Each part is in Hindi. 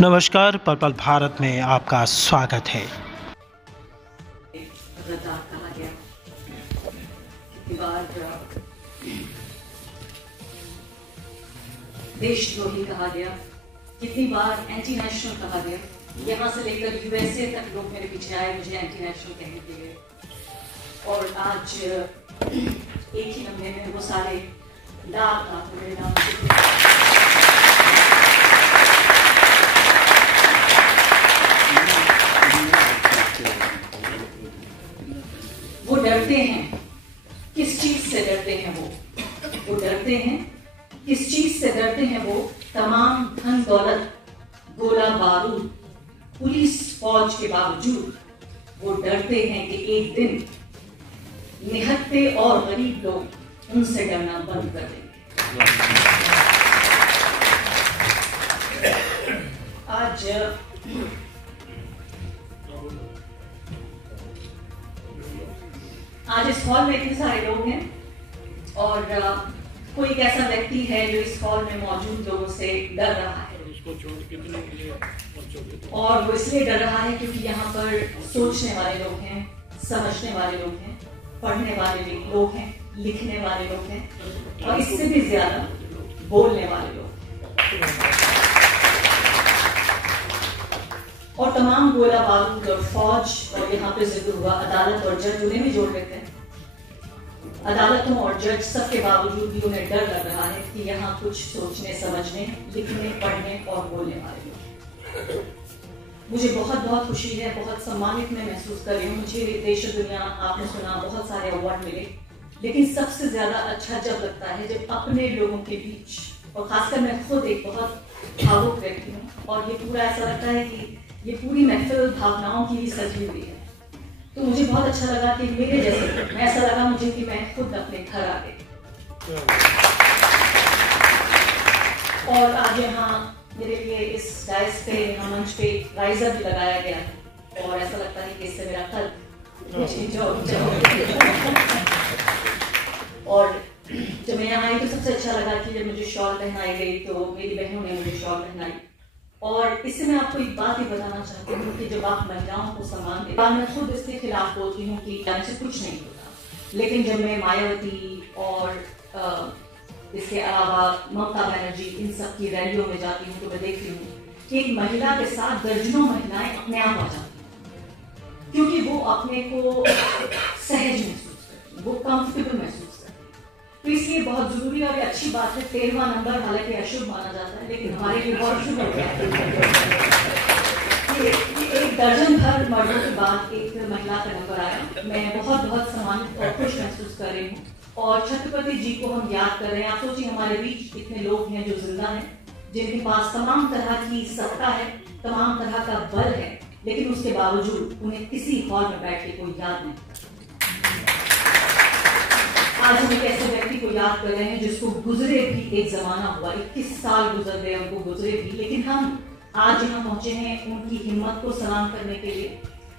नमस्कार, पर्पल भारत में आपका स्वागत है। कहा गया, कितनी बार देशद्रोही कहा गया, कितनी बार एंटी नेशनल कहा गया। यहाँ से लेकर यूएसए तक लोग मेरे पीछे आए मुझे एंटी नेशनल कहने के लिए। और आज एक ही लम्हे में वो सारे दाग मेरे नाम वो डरते हैं। किस चीज से डरते हैं वो डरते हैं किस चीज से डरते हैं वो तमाम धन दौलत, गोला बारूद, पुलिस फौज के बावजूद वो डरते हैं कि एक दिन निहत्थे और गरीब लोग उनसे डरना बंद कर देंगे। आज इस हॉल में इतने सारे लोग हैं और कोई एक ऐसा व्यक्ति है जो इस हॉल में मौजूद लोगों से डर रहा है। और वो इसलिए डर रहा है क्योंकि यहाँ पर सोचने वाले लोग हैं, समझने वाले लोग हैं, पढ़ने वाले लोग हैं, लिखने वाले लोग हैं और इससे भी ज्यादा बोलने वाले लोग हैं। और तमाम गोला बारूद और फौज और यहाँ पे जिक्र हुआ अदालत और जज, उन्हें भी जोड़ लेते हैं। अदालतों और जज सबके बावजूद भी उन्हें डर लग रहा है कि यहाँ कुछ सोचने, समझने, लिखने, पढ़ने और बोलने वाले लोग। मुझे बहुत बहुत खुशी है, बहुत सम्मानित मैं महसूस कर रही हूँ। मुझे देश और दुनिया, आपने सुना, बहुत सारे अवार्ड मिले, लेकिन सबसे ज्यादा अच्छा जब लगता है जब अपने लोगों के बीच, और खासकर मैं खुद एक बहुत भावुक व्यक्ति हूँ और ये पूरा ऐसा लगता है कि ये पूरी महफिल भावनाओं की भी सजी हुई है। तो मुझे बहुत अच्छा लगा कि मेरे जैसे, मैं ऐसा लगा मुझे कि मैं खुद अपने घर आ गई। और आज यहाँ मेरे लिए इस डाइस पे, यहाँ मंच पे राइजर भी लगाया गया और ऐसा लगता है कि इससे मेरा कल और जब मैं यहाँ आई तो सबसे अच्छा लगा कि जब मुझे शॉल पहनाई गई तो मेरी बहनों ने मुझे शॉल पहनाई। और इससे मैं आपको एक बात ही बताना चाहती हूँ कि जब आप महिलाओं को सम्मान देते हैं, मैं खुद इसके खिलाफ बोलती हूँ कि जाने से कुछ नहीं होता, लेकिन जब मैं मायावती और इसके अलावा ममता बनर्जी इन सब की रैलियों में जाती हूँ तो मैं देखती हूँ कि एक महिला के साथ दर्जनों महिलाएं अपने आप आ जाती हैं, क्योंकि वो अपने को सहज महसूस करती हैं, वो कंफर्टेबल महसूस करती हैं। तो इसलिए बहुत जरूरी और अच्छी बात है। 13वां नंबर हालांकि अशुभ माना जाता है, लेकिन हमारे लिए बहुत शुभ हो गया है। एक दर्जन भर मर्दों के बाद एक महिला का नंबर आया। मैं बहुत बहुत सम्मानित और खुश महसूस कर रही हूँ और छत्रपति जी को हम याद कर रहे हैं। आप सोचिए हमारे बीच इतने लोग हैं जो जिंदा हैं, जिनके पास तमाम तरह की सत्ता है, तमाम तरह का बल है, लेकिन उसके बावजूद उन्हें किसी हॉल में बैठ के कोई याद नहीं। आज हम एक ऐसे व्यक्ति को याद कर रहे हैं जिसको गुजरे भी एक जमाना हुआ, 21 साल गुजर गए उनको गुजरे भी, लेकिन हम आज यहाँ पहुंचे हैं उनकी हिम्मत को सलाम करने के लिए।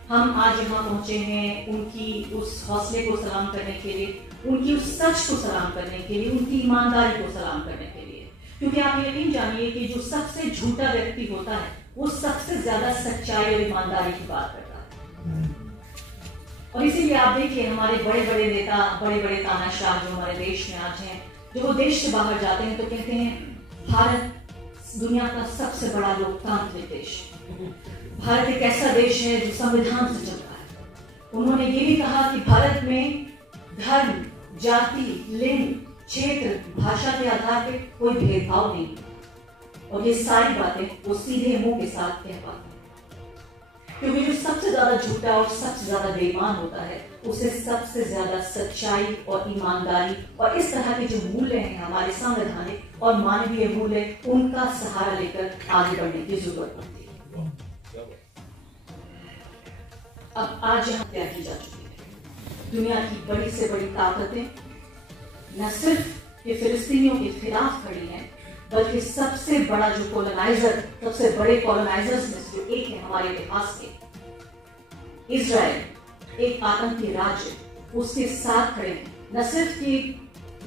हम आज यहाँ पहुंचे हैं उनकी उस हौसले को सलाम करने के लिए, उनकी उस सच को सलाम करने के लिए, उनकी ईमानदारी को सलाम करने के लिए। क्योंकि आप यकीन जानिए कि जो सबसे झूठा व्यक्ति होता है वो सबसे ज्यादा सच्चाई और ईमानदारी की बात करता है। और इसीलिए आप देखिए हमारे बड़े बड़े नेता, बड़े बड़े तानाशाह जो हमारे देश में आज हैं, जब वो देश से बाहर जाते हैं तो कहते हैं भारत दुनिया का सबसे बड़ा लोकतांत्रिक देश, भारत एक ऐसा देश है जो संविधान से चलता है। उन्होंने ये भी कहा कि भारत में धर्म, जाति, लिंग, क्षेत्र, भाषा के आधार पर कोई भेदभाव नहीं। और ये सारी बातें वो सीधे मुंह के साथ कह पाते हैं, क्योंकि जो सबसे ज्यादा झूठा और सबसे ज्यादा बेईमान होता है उसे सबसे ज्यादा सच्चाई और ईमानदारी और इस तरह के जो मूल्य हैं हमारे संवैधानिक और मानवीय मूल्य, उनका सहारा लेकर आगे बढ़ने की जरूरत पड़ती है। अब आज यहाँ क्या की जा चुकी है, दुनिया की बड़ी से बड़ी ताकतें न सिर्फ ये फिलिस्तीनियों के खिलाफ खड़ी हैं, बल्कि सबसे बड़ा जो कॉलोनाइजर, सबसे बड़े कॉलोनाइजर्स में से एक है हमारे इतिहास के इजराइल, एक आतंकी राज्य, उसके साथ खड़े हैं। न सिर्फ कि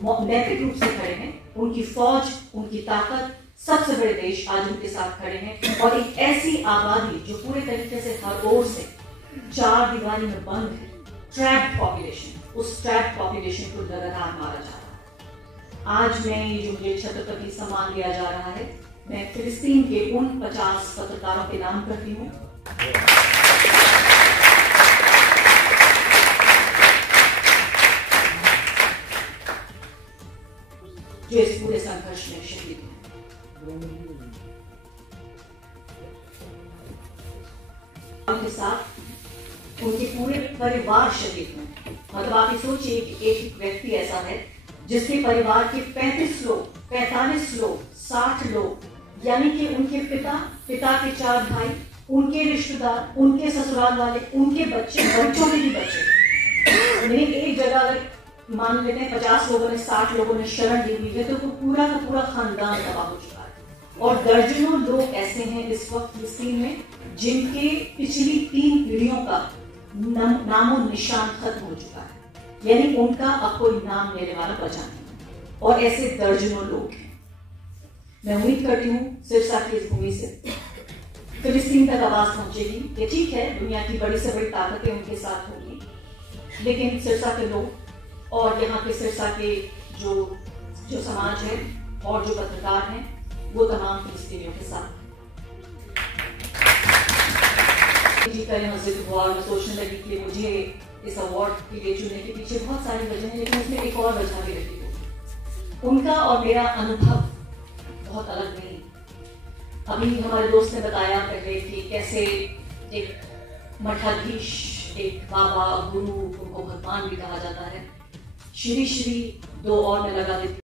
नैतिक रूप से खड़े हैं, उनकी फौज, उनकी ताकत, सबसे बड़े देश आज उनके साथ खड़े हैं। और एक ऐसी आबादी जो पूरे तरीके से हर ओर से चार दीवारी में बंद है, ट्रैप्ड पॉपुलेशन, उस ट्रैप्ड पॉपुलेशन को लगातार मारा जा रहा है। आज मैं ये जो मुझे छत्रपति सम्मान दिया जा रहा है, मैं फिलिस्तीन के उन 50 पत्रकारों के नाम करती हूँ जो इस पूरे संघर्ष में शहीद हैं। उनके साथ उनके पूरे परिवार शहीद हैं। मतलब आप ये सोचिए कि एक व्यक्ति ऐसा है जिसके परिवार के 35 लोग, 45 लोग, 60 लोग, यानी कि उनके पिता के 4 भाई, उनके रिश्तेदार, उनके ससुराल वाले, उनके बच्चे, बच्चों के भी बच्चे। मैंने एक जगह अगर मान लेते हैं 50 लोगों ने, 60 लोगों ने शरण ली हुई है, तो पूरा का पूरा खानदान तबाह हो चुका है। और दर्जनों लोग ऐसे हैं इस वक्त फिलिस्तीन में जिनके पिछली 3 पीढ़ियों का नामो निशान खत्म हो चुका है, यानी उनका अब कोई नाम लेने वाला बचा नहीं। और ऐसे दर्जनों लोग हैं। मैं उम्मीद करती हूँ सिरसा की इस भूमि से फिलिस्तीन तक आवाज पहुंचेगी कि ठीक है, दुनिया की बड़ी से बड़ी ताकतें उनके साथ होंगी, लेकिन सिरसा के लोग और यहाँ के सिरसा के जो समाज है और जो पत्रकार हैं, वो तमाम फिलिस्तीनियों के साथ। जी का यहाँ जिक्र हुआ और मैं सोचने लगी कि मुझे इस अवार्ड के लिए चुनने के पीछे बहुत सारी वजह है, लेकिन उसमें एक और वजह भी रही होगी। उनका और मेरा अनुभव बहुत अलग नहीं। अभी हमारे दोस्त ने बताया पहले कि कैसे एक मठाधीश, एक बाबा, गुरु, उनको भगवान भी कहा जाता है, श्री 2 और में लगा देती